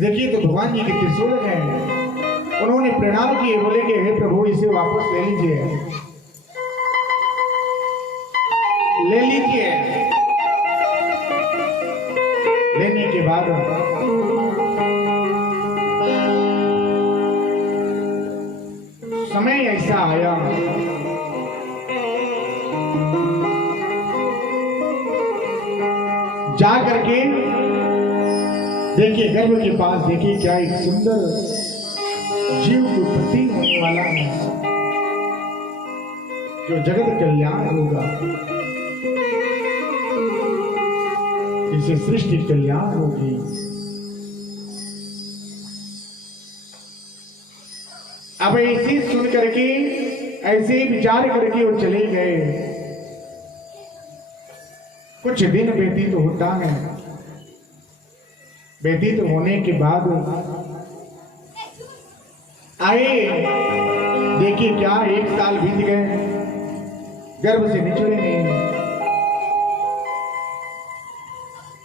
देखिए तो भगवान जी के त्रिशूल हैं, उन्होंने प्रणाम किए, बोले कि हे प्रभु इसे वापस ले लीजिए, ले लीजिए। लेने के बाद समय ऐसा आया जा करके देखिए गर्भ के पास, देखिए क्या एक सुंदर जीव की उत्पत्ति होने वाला है जो जगत कल्याण होगा, जिसे सृष्टि कल्याण होगी। अब ऐसे सुन करके, ऐसे विचार करके वो चले गए। कुछ दिन व्यतीत होता है, व्यतीत होने के बाद आए, देखिए क्या 1 साल बीत गए, गर्भ से निचले नहीं,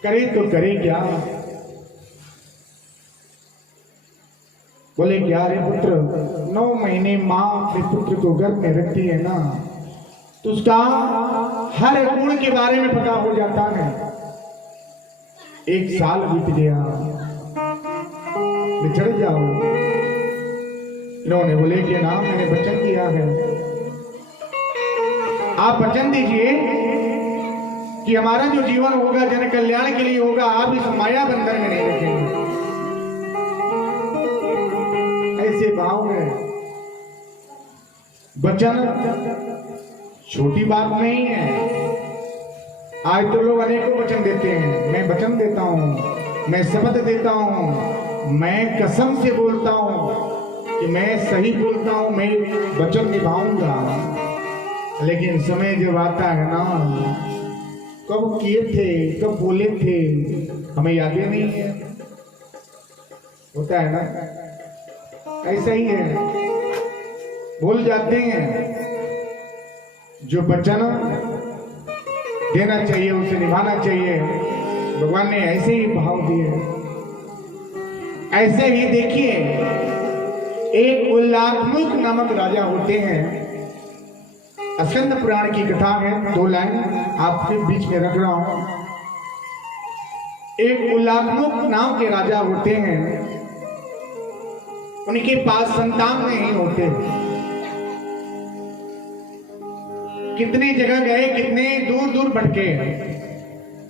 करे तो करे क्या। बोले क्या रे पुत्र, 9 महीने माँ अपने पुत्र को गर्भ में रखती है ना, तो उसका हर गुण के बारे में पता हो जाता है। 1 साल बीत गया, बिछड़ जाओ। इन्होंने बोले कि ना मैंने वचन दिया है, आप वचन दीजिए कि हमारा जो जीवन होगा जन कल्याण के लिए होगा, आप इस माया बंधन में नहीं रखेंगे। ऐसे भाव में वचन छोटी बात नहीं है। आज तो लोग अनेकों वचन देते हैं, मैं वचन देता हूं, मैं शपथ देता हूं, मैं कसम से बोलता हूं कि मैं सही बोलता हूं, मैं वचन निभाऊंगा। लेकिन समय जब आता है ना, कब किए थे, कब बोले थे, हमें याद ही नहीं है। होता है ना, ऐसा ही है, भूल जाते हैं। जो वचन देना चाहिए उसे निभाना चाहिए। भगवान ने ऐसे ही भाव दिए। ऐसे ही देखिए, एक उल्लाखमुख नामक राजा होते हैं। स्कंद पुराण की कथा है, 2 लाइन आपके बीच में रख रहा हूं। एक उल्लाखमुख नाम के राजा होते हैं, उनके पास संतान नहीं होते। कितने जगह गए, कितने दूर दूर भटके,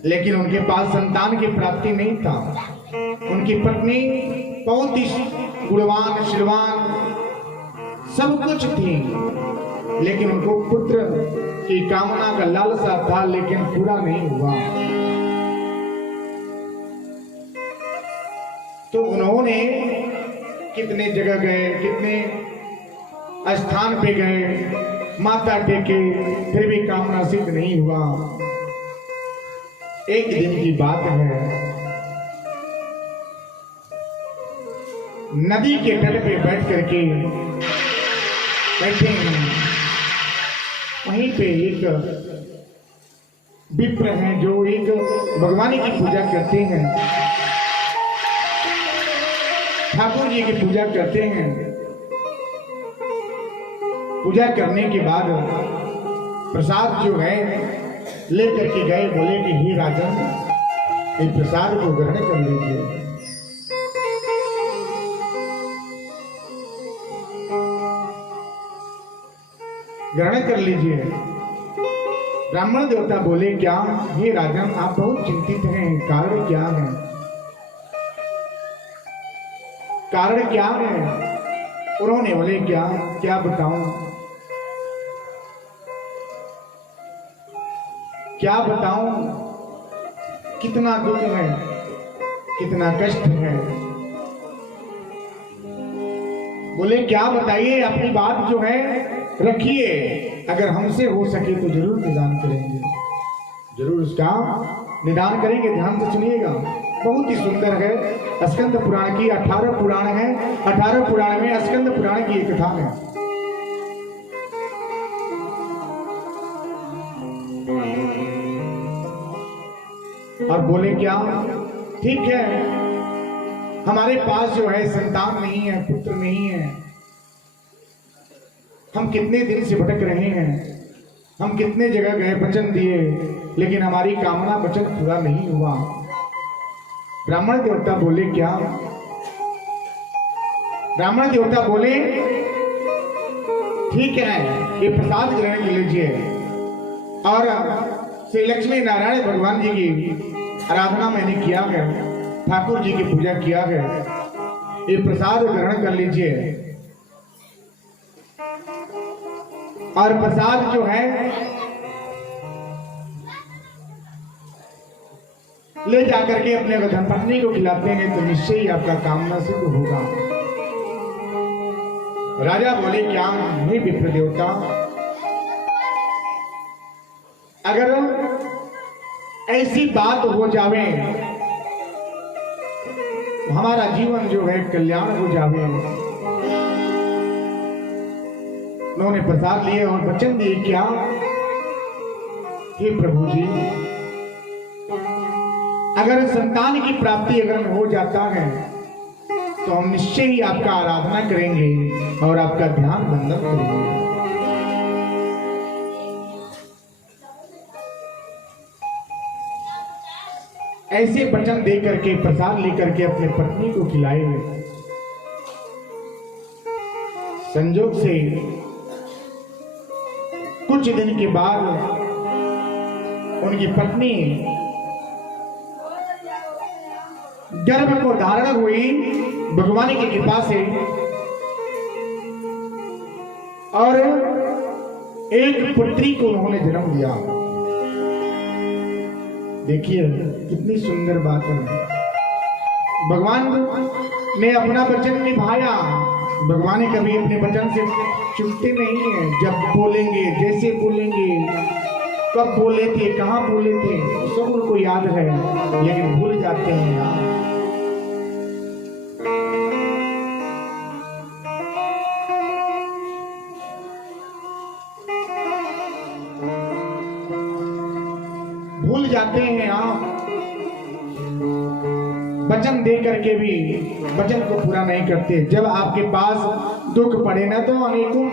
लेकिन उनके पास संतान की प्राप्ति नहीं था। उनकी पत्नी बहुत ही गुणवान, शीलवान, सब कुछ थी, लेकिन उनको पुत्र की कामना का लालसा था, लेकिन पूरा नहीं हुआ। तो उन्होंने कितने जगह गए, कितने स्थान पे गए, माथा टेके, फिर भी कामना सिद्ध नहीं हुआ। एक दिन की बात है, नदी के तट पे बैठ करके बैठे हैं। वहीं पे एक विप्र हैं जो एक भगवान की पूजा करते हैं, ठाकुर जी की पूजा करते हैं। पूजा करने के बाद प्रसाद जो है लेकर के गए, बोले कि हे राजन, इस प्रसाद को ग्रहण कर लीजिए। ग्रहण कर लीजिए। ब्राह्मण देवता बोले क्या, हे राजन आप बहुत चिंतित हैं, कारण क्या है, कारण क्या है। उन्होंने बोले क्या बताऊं, क्या बताऊं, कितना दुख है, कितना कष्ट है। बोले क्या बताइए, अपनी बात जो है रखिए, अगर हमसे हो सके तो जरूर निदान करेंगे, जरूर उसका निदान करेंगे। ध्यान से सुनिएगा, बहुत ही सुंदर है। स्कंद पुराण की 18 पुराण है, 18 पुराण में स्कंद पुराण की एक कथा है। और बोले क्या, ठीक है हमारे पास जो है संतान नहीं है, पुत्र नहीं है। हम कितने दिन से भटक रहे हैं, हम कितने जगह गए, वचन दिए, लेकिन हमारी कामना वचन पूरा नहीं हुआ। ब्राह्मण देवता बोले क्या? ब्राह्मण देवता बोले ठीक है, ये प्रसाद ग्रहण कर लीजिए और श्री लक्ष्मी नारायण भगवान जी की आराधना मैंने किया है, ठाकुर जी की पूजा किया है, ये प्रसाद ग्रहण कर लीजिए। और प्रसाद जो है ले जाकर के अपने धर्मपत्नी को खिलाते हैं तो निश्चय ही आपका कामना सिद्ध होगा। राजा बोले क्या? नहीं विप्र देवता, अगर ऐसी बात हो जावे, हमारा जीवन जो है कल्याण हो जावे। उन्होंने प्रसाद लिए और वचन दिए क्या? हे प्रभु जी, अगर संतान की प्राप्ति अगर हो जाता है तो हम निश्चय ही आपका आराधना करेंगे और आपका ध्यान बंधन करेंगे। ऐसे वचन दे करके प्रसाद लेकर के अपने पत्नी को खिलाए। संजोग से कुछ दिन के बाद उनकी पत्नी गर्भ को धारण हुई भगवान की कृपा से और एक पुत्री को उन्होंने जन्म दिया। देखिए कितनी सुंदर बात है। भगवान ने अपना वचन निभाया। भगवान कभी अपने वचन से चूकते नहीं है। जब बोलेंगे, जैसे बोलेंगे, कब बोले थे, कहां बोले थे, सब उनको याद है, लेकिन भूल जाते हैं यार। भूल जाते हैं आप। वचन दे करके भी वचन को पूरा नहीं करते। जब आपके पास दुख पड़े ना तो अनेकों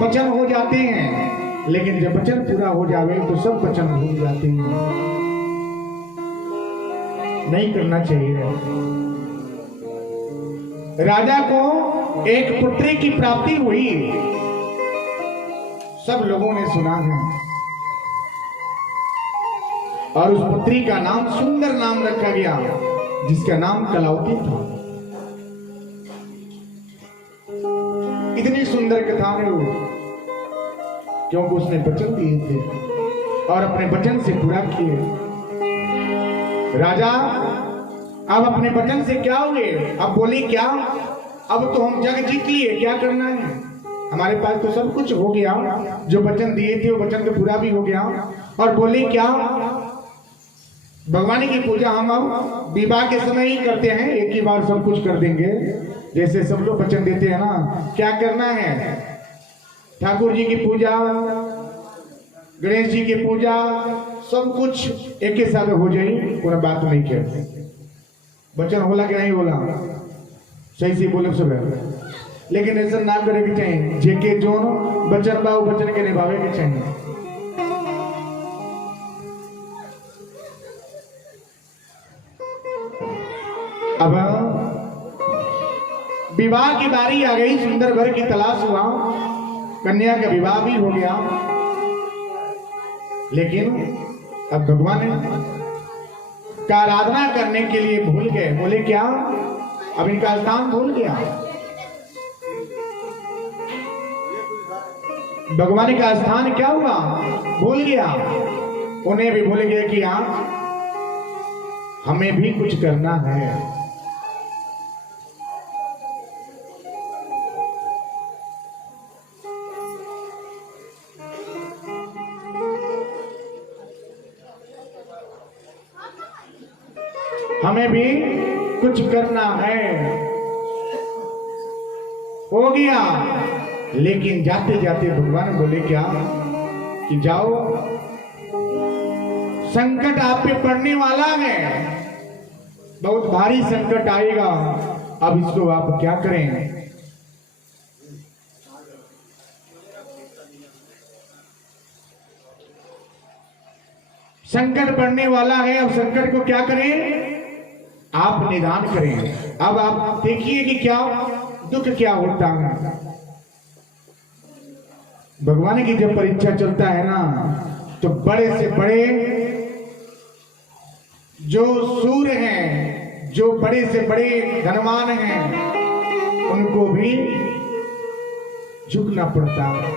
वचन हो जाते हैं, लेकिन जब वचन पूरा हो जावे तो सब वचन भूल जाते हैं। नहीं करना चाहिए। राजा को एक पुत्री की प्राप्ति हुई, सब लोगों ने सुना है, और उस पुत्री का नाम, सुंदर नाम रखा गया, जिसका नाम कलावती था। इतनी सुंदर कथा है वो, क्योंकि उसने वचन दिए थे और अपने वचन से पूरा किए। राजा अब अपने वचन से क्या हुए? अब बोली क्या? अब तो हम जग जीत लिए, क्या करना है? हमारे पास तो सब कुछ हो गया, जो वचन दिए थे वो वचन तो पूरा भी हो गया। और बोली क्या? भगवान की पूजा हम अब विवाह के समय ही करते हैं, एक ही बार सब कुछ कर देंगे, जैसे सब लोग वचन देते हैं ना। क्या करना है? ठाकुर जी की पूजा, गणेश जी की पूजा, सब कुछ एक ही साथ हो जाए, कोई बात नहीं कहते। वचन होला कि नहीं होला? सही से बोले सब है, लेकिन ऐसा ना करे के चाहिए। जेके जो वचन बा वचन के निभावे के चाहिए। अब विवाह की बारी आ गई, सुंदर वर की तलाश हुआ, कन्या का विवाह भी हो गया, लेकिन अब भगवान का आराधना करने के लिए भूल गए। बोले क्या? अब इनका स्थान भूल गया। भगवान का स्थान क्या हुआ? भूल गया। उन्हें भी भूल गया कि हाँ हमें भी कुछ करना है। हमें भी कुछ करना है। हो गया, लेकिन जाते जाते भगवान बोले क्या? कि जाओ, संकट आप पे पड़ने वाला है, बहुत भारी संकट आएगा। अब इसको आप क्या करें? संकट पड़ने वाला है, अब संकट को क्या करें? आप निदान करें। अब आप देखिए कि क्या दुख क्या होता है। भगवान की जब परीक्षा चलता है ना, तो बड़े से बड़े जो सूर हैं, जो बड़े से बड़े धनवान हैं, उनको भी झुकना पड़ता है।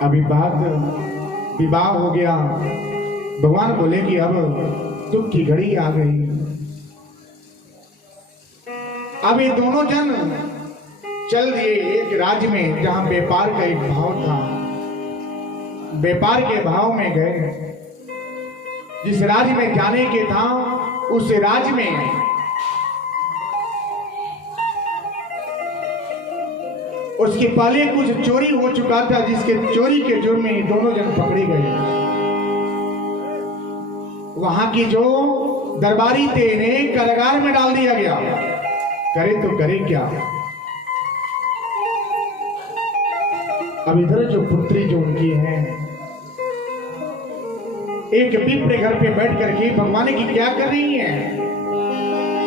अभी बात विवाह हो गया, भगवान बोले कि अब दुख की घड़ी आ गई। अब ये दोनों जन चल दिए एक राज्य में जहां व्यापार का एक भाव था। व्यापार के भाव में गए। जिस राज्य में जाने के था, उस राज्य में उसके पहले कुछ चोरी हो चुका था, जिसके चोरी के जुर्म में दोनों जन पकड़े गए। वहां की जो दरबारी थे, इन्हें कारागार में डाल दिया गया। करे तो करे क्या? अब इधर जो पुत्री जो उनकी है, एक विप्र घर पे बैठ करके भगवान की क्या कर रही है?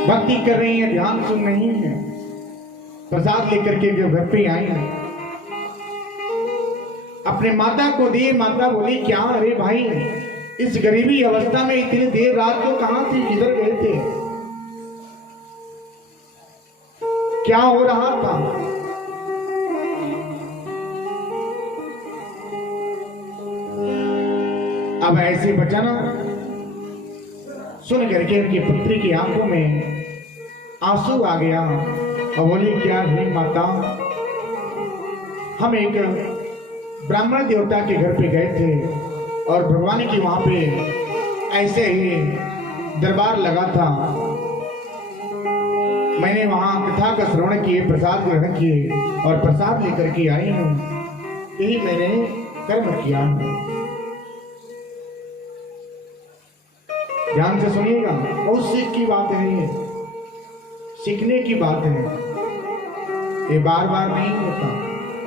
भक्ति कर रही है, ध्यान सुन रही है। प्रसाद लेकर के जो घर पे आई, अपने माता को दिए। माता बोली क्या? अरे भाई, इस गरीबी अवस्था में इतनी देर रात को कहां थे, किधर गए थे, क्या हो रहा था? अब ऐसे वचन सुन करके उनकी पुत्री की आंखों में आंसू आ गया और बोली क्या है माता, हम एक ब्राह्मण देवता के घर पे गए थे और भगवान की वहां पे ऐसे ही दरबार लगा था। मैंने वहां कथा का श्रवण किए, प्रसाद ग्रहण किए और प्रसाद लेकर के आई हूं। यही मैंने कर्म किया। ध्यान से सुनिएगा, बहुत सीख की बात है, ये सीखने की बात है। ये बार बार नहीं होता।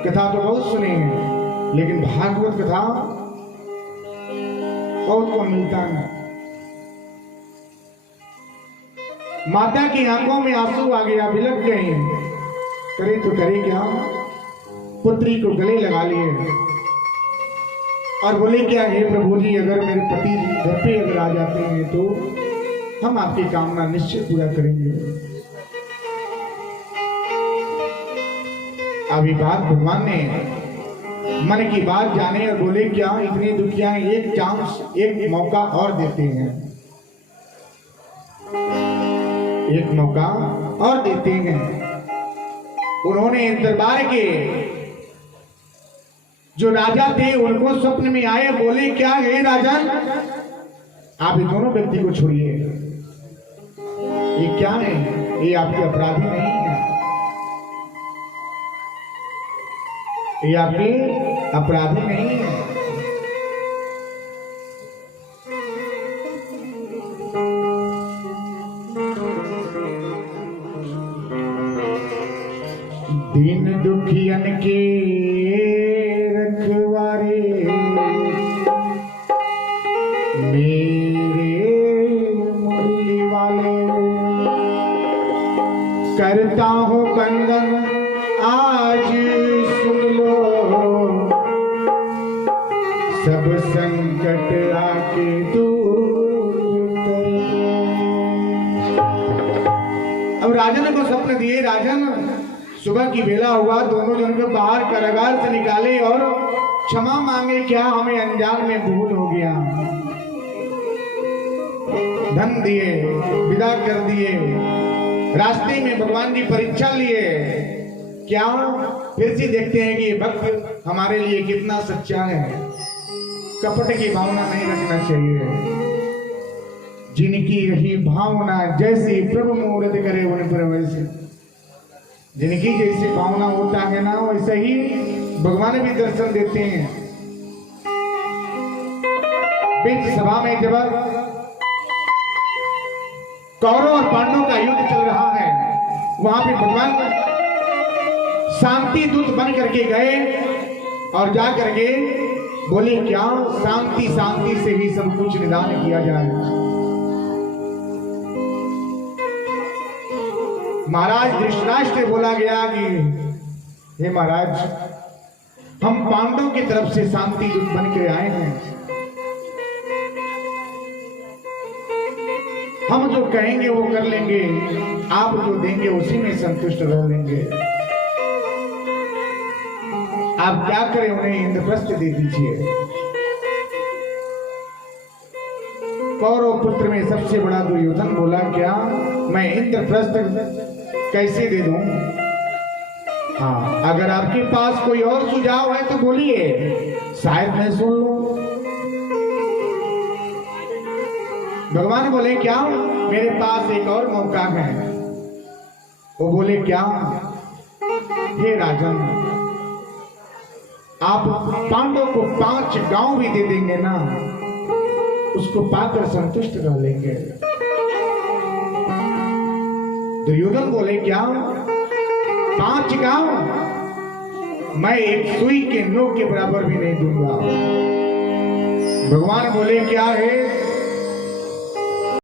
कथा तो बहुत सुने हैं, लेकिन भागवत कथा बहुत को मिलता है। माता की आंखों में आंसू आ गया, बिलक गए। करे तो करे क्या? पुत्री को गले लगा लिए और बोले क्या है प्रभु जी, अगर मेरे पति घर पे अगर आ जाते हैं तो हम आपकी कामना निश्चित पूरा करेंगे। अभी बात भगवान ने मन की बात जाने और बोले क्या इतनी दुखियां, एक चांस, एक मौका और देते हैं, एक मौका और देते हैं। उन्होंने दरबार के जो राजा थे उनको स्वप्न में आए, बोले क्या है राजन, आप इन दोनों व्यक्ति को छोड़िए। ये क्या है? ये आपके अपराधी नहीं है, ये आपके अपराधी नहीं है। दीन दुखियन के रखवारे मेरे मुरली वाले, करता हूँ बंदन आज सुन लो, सब संकट आके दूर करो। अब राजन को स्वप्न दिए। राजन सुबह की बेला हुआ, दोनों जन को बाहर कारागार से निकाले और क्षमा मांगे, क्या हमें अनजान में भूल हो गया। धन दिए, विदा कर दिए। रास्ते में भगवान की परीक्षा लिए। क्या फिर से देखते हैं कि ये भक्त हमारे लिए कितना सच्चा है। कपट की भावना नहीं रखना चाहिए। जिनकी रही भावना जैसी प्रभु मुहूर्त करे उन पर वैसे, जिनकी जैसी भावना होता है ना, वैसे ही भगवान भी दर्शन देते हैं। बीच सभा में जब कौरव और पांडवों का युद्ध चल रहा है, वहां पे भगवान शांति दूत बन करके गए और जा करके बोले क्या शांति शांति से ही सब कुछ निदान किया जाए। महाराज धृतराष्ट्र से बोला गया कि हे महाराज, हम पांडवों की तरफ से शांति दूत बन के आए हैं, हम जो कहेंगे वो कर लेंगे, आप जो देंगे उसी में संतुष्ट रह लेंगे। आप क्या करें, उन्हें इंद्रप्रस्थ दे दीजिए। कौरव पुत्र में सबसे बड़ा दुर्योधन बोला क्या मैं इंद्रप्रस्थ कैसे दे दूं? हाँ, अगर आपके पास कोई और सुझाव है तो बोलिए, शायद मैं सुन लूं। भगवान बोले क्या मेरे पास एक और मौका है। वो बोले क्या? हे राजन, आप पांडवों को 5 गांव भी दे देंगे ना, उसको पाकर संतुष्ट रह लेंगे। दुर्योधन बोले क्या 5 गांव? मैं एक सुई के नोक के बराबर भी नहीं दूंगा। भगवान बोले क्या है?